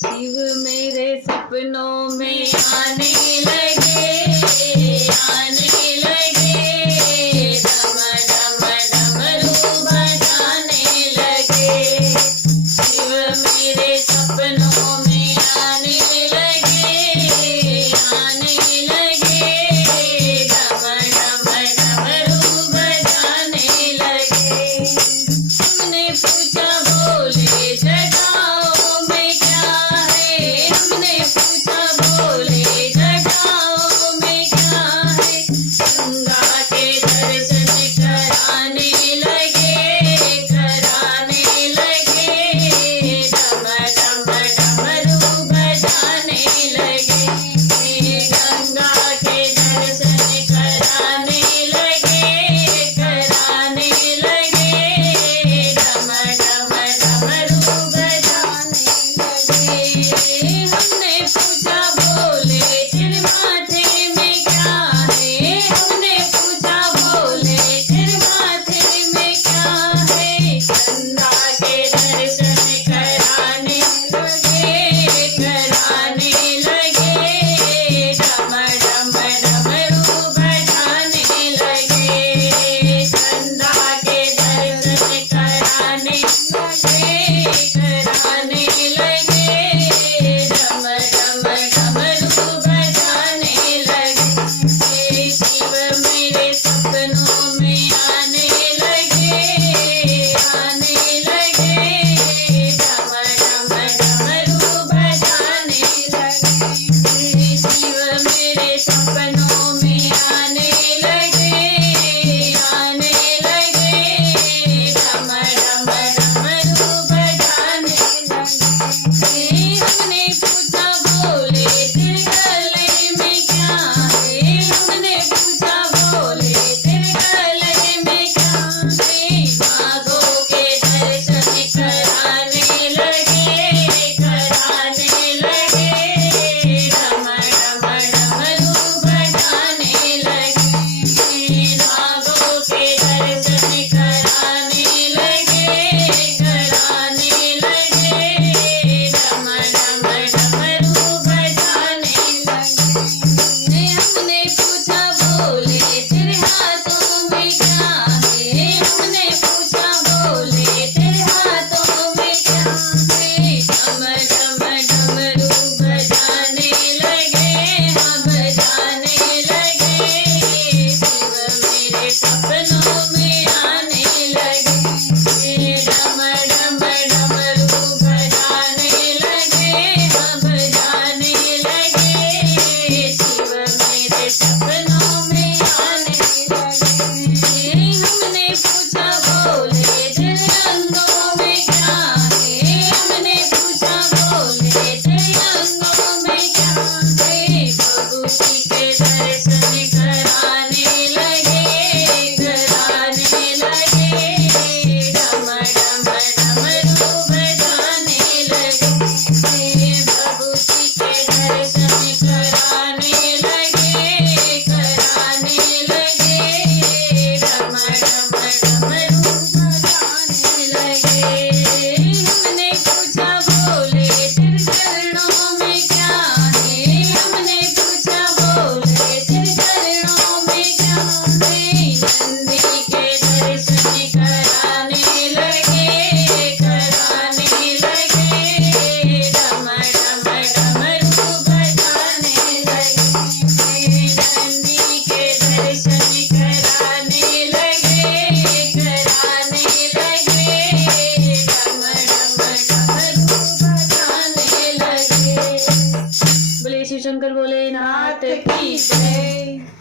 शिव मेरे सपनों में आने लगे, आने लगे, डम डम डमरू बजाने लगे। शिव मेरे सपनों में आने लगे, आने लगे, डम डम डमरू बजाने लगे। हमने पूछा बोले जटाओं में क्या है, हमने पूछा बोले जटाओं में क्या है। गंगा के दर्शन कराने लगे, कराने लगे, डम डम डमरू बजाने लगे। गंगा के दर्शन कराने लगे, कराने लगे, डम डम डमरू बजाने लगे। हमने पूछा बोले तेरे माथे में क्या है, हमने पूछा बोले तेरे माथे में क्या है। गंगा के दर्शन कराने लगे, कराने लगे, डम डम डमरू बजाने लगे। गंगा के दर्शन कराने लगे, कराने लगे, डम डम डमरू बजाने लगे। शिव मेरे सपनों में आने लगे, आने लगे, डम डम डमरू बजाने लगे। शिव मेरे सपनों में आने लगे, आने लगे, डम डम डमरू बजाने लगे। हमने पूछा बोले तेरे गले में क्या है, हमने पूछा बोले तेरे गले में क्या है। मांगों के दर्शन कराने लगे, कराने लगे, डम डम डमरू बजाने लगे। मांगों के दर्शन कराने लगे, कराने लगे, डम डम डमरू बजाने लगे। हमने पूछा बोले तेरे हाथों में क्या है, हमने पूछा बोले तेरे हाथों में क्या है। डम डम डमरू बजाने लगे, हाँ बजाने लगे। शिव मेरे सपनों में आने लगे, डम डम डमरू बजाने लगे, हाँ बजाने लगे। शिव मेरे सपनों में आने लगे। हमने पूछा बोले तेरे अंगों में क्या है, हमने पूछा बोले तेरे अंगों में क्या है। भगवती के दर्शन कराने लगे, कराने लगे, डम डम डमरू बजाने लगे। भगवती के दर्शन कराने लगे, कराने लगे, डम डम डमरू बजाने लगे। हमने पूछा बोले तेरे चरणों में क्या है, हमने पूछा बोले तेरे चरणों में क्या है। नंदी के दर्शन कराने लगे, कराने लगे, डम डम डमरू बजाने लगे। नंदी के दर्शन कराने लगे, कराने लगे, डम डम डमरू बजाने लगे। बोले शिव शंकर भोलेनाथ की जय।